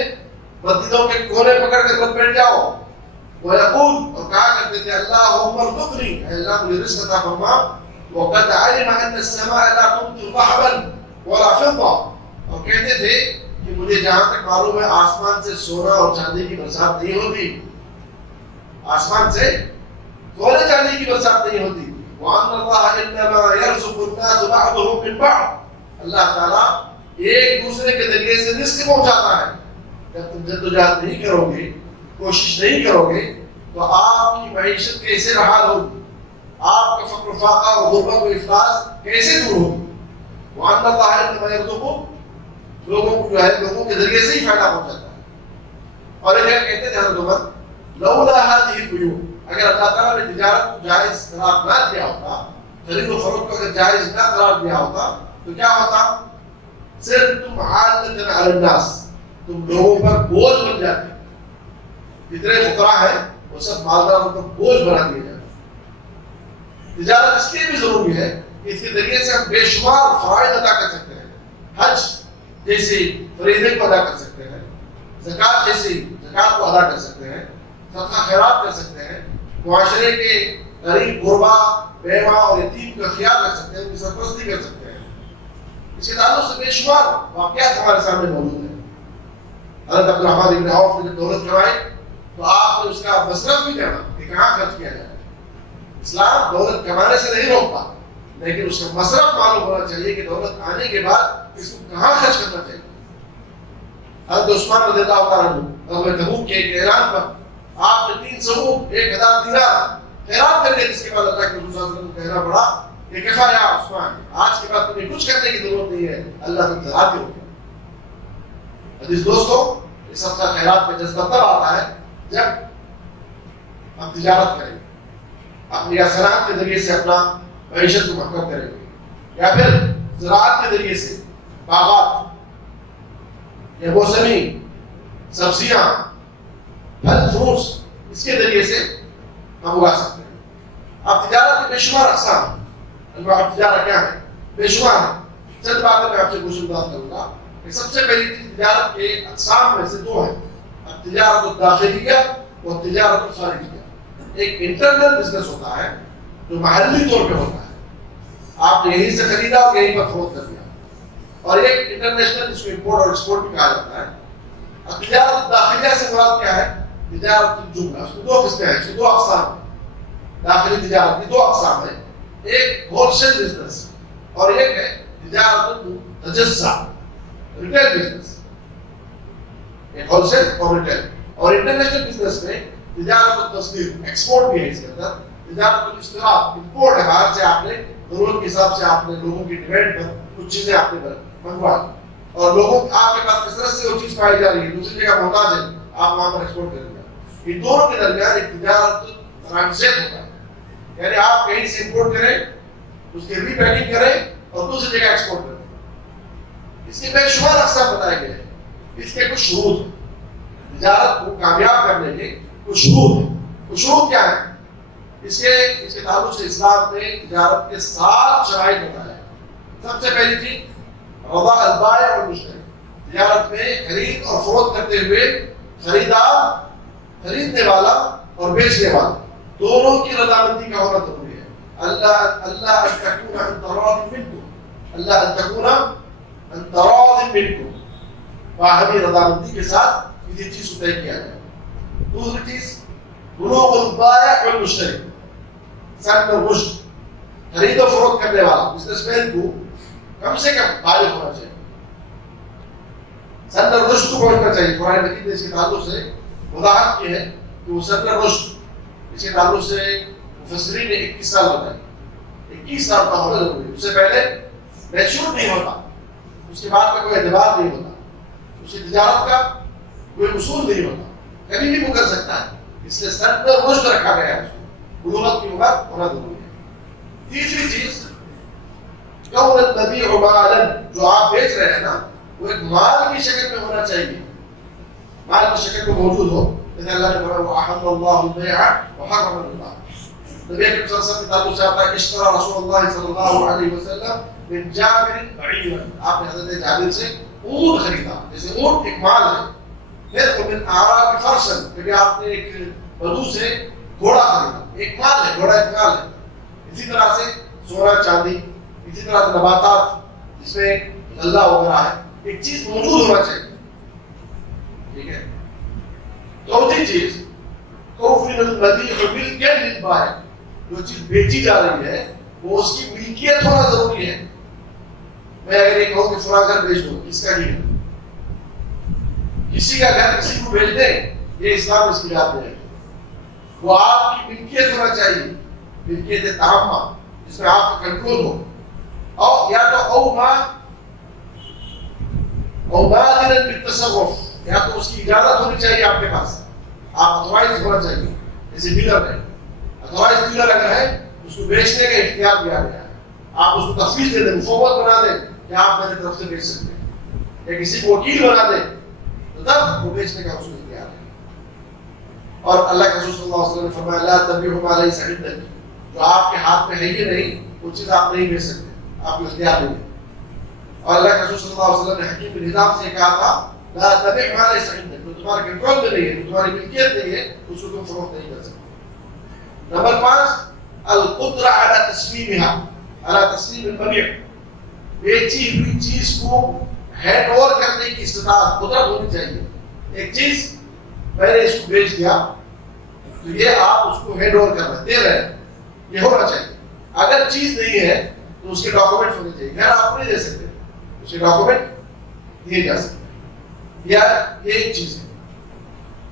مسجدوں کے کونے پکڑ کر مت بیٹھ جاؤ، ويقول، اور کہا کرتے تھے اللهم ارزقني، اے اللہ مجھے رزق عطا فرما، وقد علم ان السماء لا تمطر ذهبا ولا فضة، اور کہتے تھے کہ مجھے جہاں تک معلوم ہے آسمان سے سونا اور چاندی کی برسات نہیں ہوتی، آسمان سے سونے چاندی کی برسات نہیں ہوتی، وَأَنَّ اللَّهَ إِنَّمَا يَرْزُقُ النَّاسُ بَعْضُهُم مِّن بَعْضٍ، اللہ تعالیٰ ایک دوسرے کے ذریعے سے رزق پہنچاتا ہے۔ جب تم جدوجہد نہیں کرو گے، کوشش نہیں کرو گے، تو آپ کی معیشت کیسے بحال ہوگی، آپ کا فقر و فاقہ اور غربت و افلاس کیسے دور ہوگی؟ وَأَنَّ اللَّهَ إِنَّمَا يَرْزُقُ، لوگوں کو جو ہے لوگوں کے ذریعے سے ہی فائدہ پہنچاتا ہے۔ اور یہ کہتے تھے حضرت عمر لولا هذه البيوع، اگر اللہ تعالیٰ نے تجارت کو جائز قرار نہ دیا ہوتا، خرید و فروخت کو اگر جائز نہ قرار دیا ہوتا، تو کیا ہوتا؟ صرف تم عالۃ علی الناس، تم لوگوں پر بوجھ بن جاتے، جتنے فقراء ہیں وہ سب مالداروں پر بوجھ بنا دیے جاتے۔ تجارت اس لیے بھی ضروری ہے کہ اس کے ذریعے سے ہم بے شمار فرائض ادا کر سکتے ہیں، حج جیسی فریضے کو ادا کر سکتے ہیں، زکات جیسی زکات کو ادا کر سکتے ہیں، صدقہ خیرات کر سکتے ہیں، معاشرے کے غریب غربا بیوہ اور یتیم کا خیال رکھ سکتے ہیں، ان کی سرپرستی کر سکتے ہیں۔ اس کے تعلق سے بے شمار واقعات ہمارے سامنے موجود ہیں۔ حضرت عبدالرحمن بن عوف نے جب دولت کمائی تو آپ نے اس کا مصرف بھی کرنا کہ کہاں خرچ کیا جائے۔ اسلام دولت کمانے سے نہیں روکتا، لیکن اس کا مصرف معلوم ہونا چاہیے کہ دولت آنے کے بعد اس کو کہاں خرچ کرنا چاہیے۔ حضرت عثمان رضی اللہ تعالیٰ عنہ غزوہ تبوک کے ایک اعلان پر آپ نے 3 سوق 1000 دینار خیرات کر دیا، جس کے بعد اللہ کے رسول صلی اللہ علیہ وسلم کو کہنا پڑا کہ کفا یا عثمان، آج کے بعد تمہیں کچھ کرنے کی ضرورت نہیں ہے، اللہ تم سے راضی ہو گیا۔ حدیث دوستو، اس صدقہ خیرات کا جذبہ تب آتا ہے جب ہم تجارت کریں، اپنی یا صنعت کے ذریعے سے اپنا معیشت کو محکم کریں گے، یا پھر زراعت کے ذریعے سے باغات یا موسمی سبزیاں پھل فروٹس اس کے ذریعے سے ہم اگا سکتے ہیں۔ اب تجارت کے بے شمار اقسام، انواع تجارت کیا ہے؟ بے شمار ہے۔ چند باتیں میں آپ سے گزارش کروں گا کہ سب سے پہلی چیز تجارت کے اقسام میں سے 2 ہیں، التجارت الداخلیہ اور تجارت الخارجیہ۔ ایک انٹرنل بزنس ہوتا ہے جو محلی طور پہ ہوتا ہے، آپ نے یہیں سے خریدا اور یہیں پر فروخت کر دیا، اور ایک انٹرنیشنل جس کو امپورٹ اور ایکسپورٹ بھی کہا جاتا ہے۔ اب تجارت داخلیہ سے مراد کیا ہے؟ تجارت الجملہ، اس میں 2 قسمیں ہیں، اس میں 2 اقسام ہیں۔ داخلی تجارت کی 2 اقسام ہیں، ایک ہول سیل بزنس اور ایک ہے تجارت التجزع، ریٹیل بزنس، ایک ہول سیل اور ریٹیل۔ اور انٹرنیشنل بزنس میں تجارت التصدیر، ایکسپورٹ بھی ہے اس کے اندر، تجارت الاستیراد، امپورٹ ہے، باہر سے آپ نے ضرورت کے حساب سے آپ نے لوگوں کی ڈیمانڈ پر کچھ چیزیں آپ نے منگوا دی، اور لوگوں آپ کے پاس کثرت سے وہ چیز پائی جا رہی ہے، دوسری جگہ محتاج ہے، آپ وہاں پر ایکسپورٹ کریں گے۔ ان دونوں کے درمیان ایک تجارت ٹرانزٹ ہوتا ہے، یعنی آپ کہیں سے امپورٹ کریں، اس کی ری پیکنگ کریں اور دوسری جگہ ایکسپورٹ کریں۔ اس کے بے شمار اقسام بتائے گئے ہیں، اس کے کچھ شروط ہیں۔ تجارت کو کامیاب کرنے کے کچھ شروط ہیں. وہ شروط کیا ہے؟ اس کے تعلق سے اسلام نے تجارت کے 7 شرائط بتایا. سب سے پہلی چیز رضا البائع والمشتری. تجارت میں خرید اور فروخت کرتے ہوئے خریدار، خریدنے والا اور بیچنے والا دونوں کی رضامندی کا ہونا ضروری ہے. اللہ ان تكون عن تراض منكم، اللہ ان تكون عن تراض منكم، باہمی رضامندی کے ساتھ کسی چیز کو طے کیا جائے. دوسری چیز بلوغ البائع والمشتری، سن الرشد. خرید و فروخت کرنے والا بزنس مین کو کم سے کم بالغ ہونا چاہیے، سن الرشد کو پہنچنا چاہیے. قرآن مجید نے اس کے تعلق سے وضاحت کی ہے کہ وہ سن الرشد، اس کے تعلق سے مفسرین نے 21 سال بتائی. 21 سال کا ہونا ضروری ہے. اس سے پہلے میچور نہیں ہوتا، اس کے بعد کا کوئی اعتبار نہیں ہوتا، اس کی تجارت کا کوئی اصول نہیں ہوتا، کبھی بھی وہ کر سکتا ہے. اس لیے سن الرشد رکھا گیا ہے، اس کو بلوغت کی عمر ہونا ضروری ہے. تیسری چیز کون البیع مالا، جو آپ بیچ رہے ہیں نا وہ ایک مال کی شکل میں ہونا چاہیے، مال کی شکل میں موجود ہو. جیسے اللہ نے فرمایا وَأَحَلَّ اللَّهُ الْبَيْعَ وَحَرَّمَ الرِّبَا. نبی اکرم صلی اللہ علیہ وسلم کے تعلق سے آتا ہے اشترى رسول اللہ صلی اللہ علیہ وسلم من جابر بعیرا، آپ نے حضرت جابر سے اونٹ خریدا. جیسے اونٹ ایک مال ہے. پھر ومن اعراب فرسا، کبھی آپ نے ایک بدو سے گھوڑا خریدا، ایک مال ہے، گھوڑا ایک مال ہے. اسی طرح سے سونا چاندی، اسی طرح سے نباتات جس میں غلہ وغیرہ ہے، ایک چیز موجود ہونا چاہیے. ٹھیک ہے. چوتھی چیز توفین البیع ملکا للبائع، جو چیز بیچی جا رہی ہے وہ اس کی ملکیت ہونا ضروری ہے. میں اگر یہ کہوں کہ فلاں گھر بیچ دو، کس کا نہیں ہے؟ کسی کا گھر کسی کو بیچ دیں، یہ اسلام اس کی یاد ہے. وہ آپ کی ملکیت ہونا چاہیے، ملکیت تامہ جس میں آپ کا کنٹرول ہو. اور یا تو ماذن بالتصرف، یا تو اس کی اجازت ہونی چاہیے آپ کے پاس، آپ اتھورائز ہونا چاہیے. جیسے ڈیلر ہے، اتھورائز ڈیلر اگر ہے اس کو بیچنے کا اختیار دیا گیا ہے. آپ اس کو تفویض دے دیں، مفوض بنا دیں کہ آپ میری طرف سے بیچ سکتے ہیں، یا کسی کو وکیل بنا دیں تو تب وہ بیچنے کا اس کو اختیار ہے. اور اللہ کے رسول صلی اللہ علیہ وسلم نے فرمایا لا تبیعوا ما لیس عندک، جو آپ کے ہاتھ میں ہے ہی نہیں وہ چیز آپ نہیں بیچ سکتے، آپ کو اختیار نہیں ہے. اور اللہ کے رسول صلی اللہ علیہ وسلم نے حکیم بن حزام سے کہا تھا لا تبع ما لیس عندک، جو تمہارے کنٹرول میں نہیں ہے، جو تمہاری ملکیت نہیں ہے، اس کو تم فروخت نہیں کر سکتے. نمبر 5 القدرہ علی تسلیمها، علی تسلیم المبیع، بیچی ہوئی چیز کو ہینڈ اوور کرنے کی استطاعت، قدرت ہونی چاہیے. ایک چیز میں نے اس کو بیچ دیا تو یہ آپ اس کو ہینڈ اوور کر رہے دے رہے ہیں، یہ ہونا چاہیے. اگر چیز نہیں ہے تو اس کے ڈاکومنٹ ہونے چاہیے. گھر آپ نہیں دے سکتے، اس کے ڈاکومنٹ دیے جا سکتے ہیں. یا یہ ایک چیز ہے.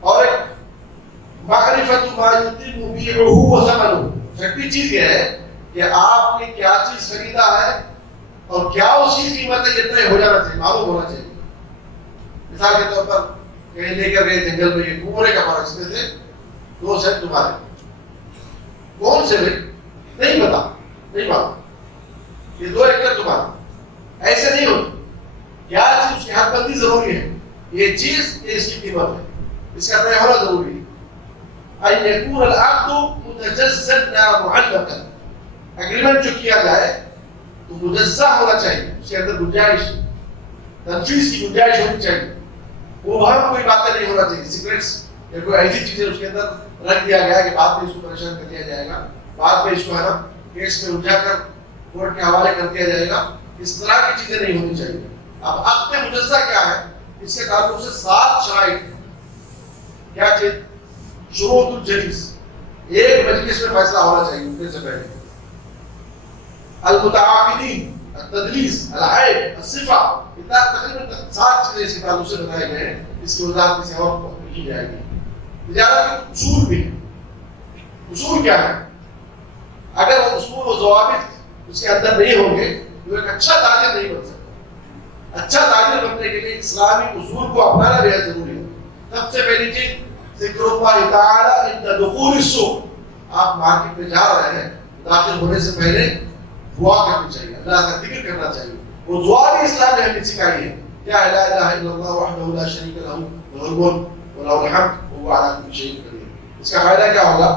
اور ایک معرفت ما یتم بیعہ وثمنہ، چھٹی چیز یہ ہے کہ آپ نے کیا چیز خریدا ہے اور کیا اس کی قیمت ہے، یہ طے ہو جانا چاہیے، معلوم ہونا چاہیے. مثال کے طور پر کہیں لے کر گئے جنگل میں، یہ کوڑے کا فرق سے تھے 2 سیٹ تمہارے، کون سے بھائی نہیں پتا، نہیں معلوم، یہ 2 ایکڑ تمہارا، ایسے نہیں ہوتا. کیا چیز اس کی حد بندی ضروری ہے، یہ چیز یہ اس کی قیمت ہے، اس کا طے ہونا ضروری ہے. ان یکون العقد متجزا لا معلقا، اگریمنٹ جو کیا جائے تو مجزا ہونا چاہیے، اس کے اندر گنجائش، تنفیذ کی گنجائش ہونی چاہیے. وہ وہاں کوئی باتیں نہیں ہونا چاہیے، سیکریٹس یا کوئی ایسی چیزیں اس کے اندر رکھ دیا گیا کہ بعد میں اس کو پریشان کر دیا جائے گا، بعد میں اس کو ہے نا کیس میں الجھا کر کورٹ کے حوالے کر دیا جائے گا. اس طرح کی چیزیں نہیں ہونی چاہیے. اب عقد مجزا کیا ہے؟ اس کے تعلق سے 7 شرائط. کیا چیز؟ شروط الجلیس، ایک مجلس میں فیصلہ ہونا چاہیے اٹھنے سے پہلے. المتعاقدین، التدلیس، العیب، الصفہ، تقریباً 7 چیزیں اس کے تعلق سے بتائے گئے ہیں. اس کی وضاحت کسی اور کو کی جائے گی. تجارت کے اصول بھی ہیں. اصول کیا ہے؟ اگر وہ اصول و ضوابط اس کے اندر نہیں ہوں گے تو ایک اچھا تاجر نہیں بن سکتا. اچھا تاجر بننے کے لیے اسلامی اصول کو اپنانا بہت ضروری ہے. سب سے پہلی چیز ذکر اللہ تعالی عند دخول السوق. آپ مارکیٹ میں جا رہے ہیں، داخل ہونے سے پہلے دعا کرنی چاہیے، اللہ کا ذکر کرنا چاہیے. وہ دعا بھی اسلام نے ہمیں سکھائی ہے. کیا لا الہ الا اللہ وحدہ لا شریک لہ لہ الملک وَلَهُ الْحَمْدُ وَهُوَ عَلَىٰ كُلِّ شَيْءٍ قَدِيرٌ۔ اس کا فائدہ کیا ہوگا؟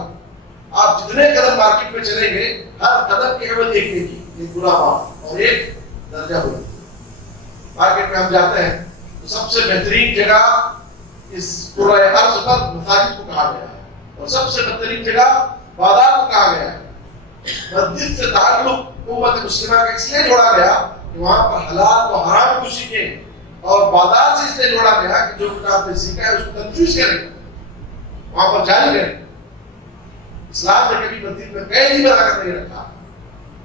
آپ جتنے قدم مارکیٹ میں چلیں گے ہر قدم کی عمل ایک نیکی، ایک گناہ معاف اور ایک درجہ بلند۔ مارکیٹ میں ہم جاتے ہیں تو سب سے بہترین جگہ اس قرۂ ارض پر مساجد کو کہا گیا ہے، اور سب سے بہترین جگہ بازار کو کہا گیا ہے۔ مسجد سے تعلق امت مسلمہ کا اس لیے جوڑا گیا کہ وہاں پر حلال و حرام کو سیکھیں، اور بازار سے اس لیے جوڑا گیا کہ جو کچھ آپ نے سیکھا ہے اس کو تنفیذ کریں، وہاں پر جاری کریں۔ اسلام نے کبھی مسجد میں قیدی بنا کر نہیں رکھا،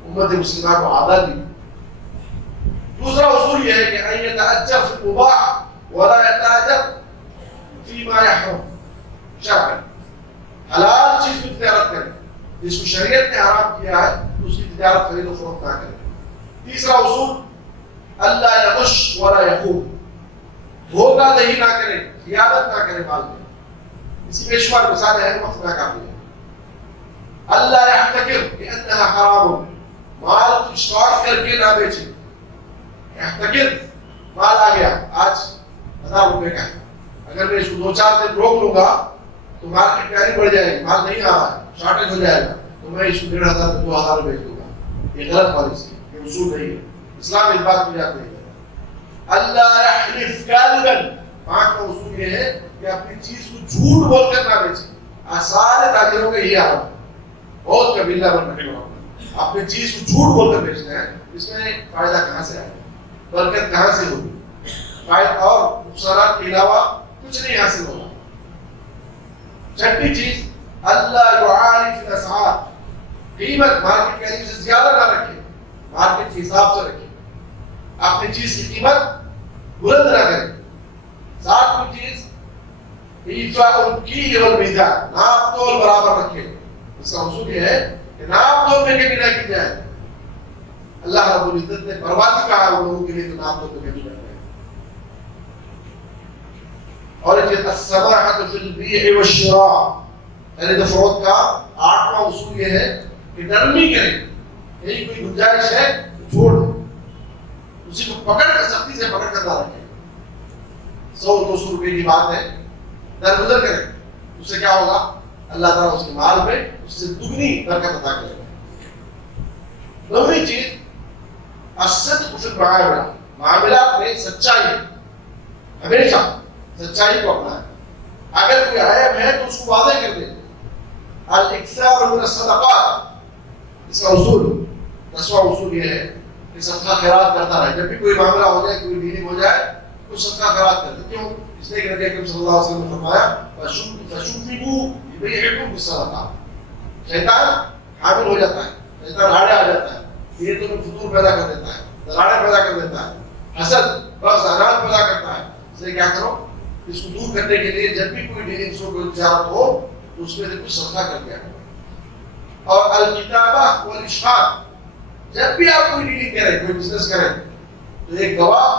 امت مسلمہ کو عادت دی۔ دوسرا اصول یہ ہے کہ ان يتأجر في المباح ولا يتاجر فيما يحرم شرعا، حلال چیز کی تجارت کریں، جس کو شریعت نے حرام کیا ہے اس کی تجارت خرید و فروخت نہ کریں۔ تیسرا اصول اللہ یغش ولا یخون، دھوکہ دہی نہ کریں، خیانت نہ کریں مال میں۔ اسی بے شمار مثالیں ہیں، وقت نہ کافی ہے۔ اللہ یحتکر لأنها حرام، مال کو اسٹاک کر کے نہ بیچیں۔ یحتکر، مال آ گیا آج 1000 روپے کا ہے، اگر میں اس کو 2-4 دن روک لوں گا تو مارکیٹ پیاری بڑھ جائے گی، مال نہیں آ رہا ہے، شارٹیج ہو جائے گا، تو میں اس کو 1500 2000 بیچ دوں گا۔ یہ غلط پالیسی ہے، یہ اصول نہیں ہے، اسلام اس بات کو یاد نہیں کرتا۔ اللہ یحلف کاذبا، 5واں اصول یہ ہے کہ اپنی چیز کو جھوٹ بول کر نہ بیچیں۔ آج سارے تاجروں کا یہی حال ہے، بہت قبیلہ بن رہے ہیں، اپنی چیز کو جھوٹ بول کر بیچتے ہیں۔ اس میں فائدہ کہاں سے آئے گا؟ برکت کہاں سے ہوگی؟ فائدہ اور نقصانات کے علاوہ کچھ نہیں حاصل ہوگا۔ چھٹی چیز اللہ یعالی فی الاسعار، قیمت مارکیٹ کے سے زیادہ نہ رکھے، مارکیٹ کے حساب سے رکھے، اپنی چیز کی قیمت بلند نہ کرے۔ ساتویں چیز ایفاء الکیل والمیزان، ناپ تول برابر رکھے۔ اس کا اصول یہ ہے کہ ناپ تول میں کمی نہ کی جائے۔ اللہ رب العزت نے بربادی کہا ان لوگوں کے لیے تو ناپ تول میں کمی نہ کرے۔ اور السماحۃ فی البیع والشراء، خرید و فروخت کا 8واں اصول یہ ہے کہ نرمی کریں، یہی کوئی گنجائش ہے تو چھوڑ دیں، اسی کو پکڑ کر سختی سے پکڑ کر نہ رکھیں۔ 100-200 روپے کی بات ہے، درگزر کریں، اس سے کیا ہوگا؟ اللہ تعالیٰ اس کے مال میں اس سے دگنی برکت عطا کرے گا۔ 9ویں چیز الصدق فی المعاملہ، معاملات میں سچائی، ہمیشہ سچائی کو اپنائیں۔ اگر کوئی عیب ہے تو اس کو واضح کر دیں۔ الاکثار من الصدقات، اس کا اصول 10واں اصول یہ ہے کہ صدقہ خیرات کرتا رہے، جب بھی کوئی معاملہ ہو جائے، کوئی ڈیلنگ ہو جائے تو صدقہ خیرات کر دیں۔ کیوں؟ اس لیے کہ نبی اکرم صلی اللہ علیہ وسلم نے فرمایا فَشُبِّهُ بِبَيْعِكُمْ بِالصَّدَقَةِ، شیطان حامل ہو جاتا ہے، شیطان آڑے آ جاتا ہے، یہ تو فطور پیدا کر دیتا ہے، دراڑے پیدا کر دیتا ہے، حسد بغض عناد پیدا کرتا ہے۔ اس لیے کیا کرو؟ اس کو دور کرنے کے لیے جب بھی کوئی ڈیلنگز ہو، کوئی تجارت ہو تو اس میں سے کچھ صدقہ کر دیا کرو۔ اور الکتابہ والاشہاد، جب بھی آپ کوئی ڈیلنگ کریں، کوئی بزنس کریں تو ایک گواہ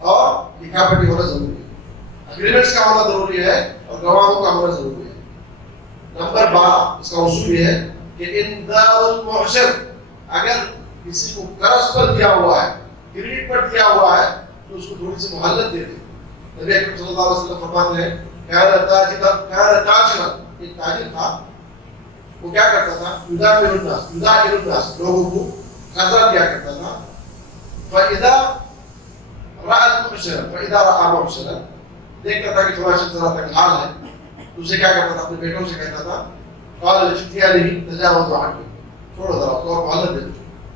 اور لکھا پڑھی ہونا ضروری ہے، اگریمنٹس کا ہونا ضروری ہے اور گواہوں کا ہونا ضروری ہے۔ نمبر 12 اس کا اصول یہ ہے کہ انذار المعسر، اگر کسی کو قرض پر دیا ہوا ہے، کریڈٹ پر دیا ہوا ہے تو اس کو تھوڑی سی مہلت دے دیں۔ نبی اکرم صلی اللہ علیہ وسلم فرماتے ہیں کان تاجرا، ایک تاجر تھا، وہ کیا کرتا تھا؟ یدافع الناس، لوگوں کو قرضہ دیا کرتا تھا۔ فاذا راى معسرا، دیکھتا تھا کہ تھوڑا سا ذرا تک حال ہے تو اسے کیا کرتا تھا؟ اپنے بیٹوں سے کہتا تھا قال لفتيانه تجاوزوا عنه، چھوڑو ذرا اس کو اور مہلت دے دو،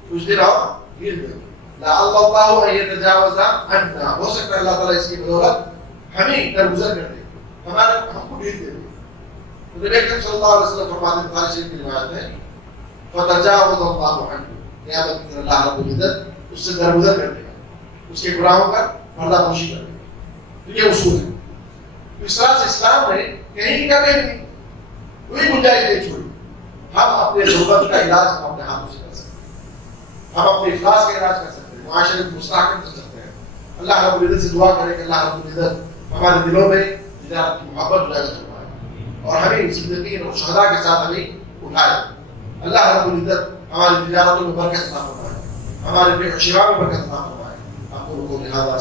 کچھ دن اور گر دو، لعل اللہ ان يتجاوز عنا، ہو سکتا ہے اللہ تعالیٰ اس کی بدولت ہمیں درگزر کر دے، ہم کو ڈھیل دے دے۔ تو نبی اکرم صلی اللہ علیہ وسلم فرماتے ہیں، بخاری شریف کی روایت ہے فتجاوز اللہ عنہ، قیامت کے دن اللہ رب العزت اس سے درگزر کر دے گا، اس کے گناہوں کا پردہ پوشی کر دے گا۔ تو یہ اصول ہے۔ تو اس طرح سے اسلام نے کہیں کا نہیں کوئی گنجائش نہیں چھوڑی۔ ہم اپنے ضرورت کا علاج ہم اپنے ہاتھوں سے کر سکتے ہیں، ہم اپنے افلاس کا علاج کر سکتے ہیں، معاشرے کو مستحکم کر سکتے ہیں۔ اللہ رب العزت سے دعا کریں کہ اللہ رب العزت ہمارے دلوں میں تجارت کی محبت اجاگر فرمائے اور ہمیں صدیقین اور شہداء کے ساتھ ہمیں اٹھائے۔ اللہ رب العزت ہماری تجارتوں میں برکت عطا فرمائے، ہمارے بے و شیوا میں برکت عطا فرمائے۔ آپ کو لہٰذا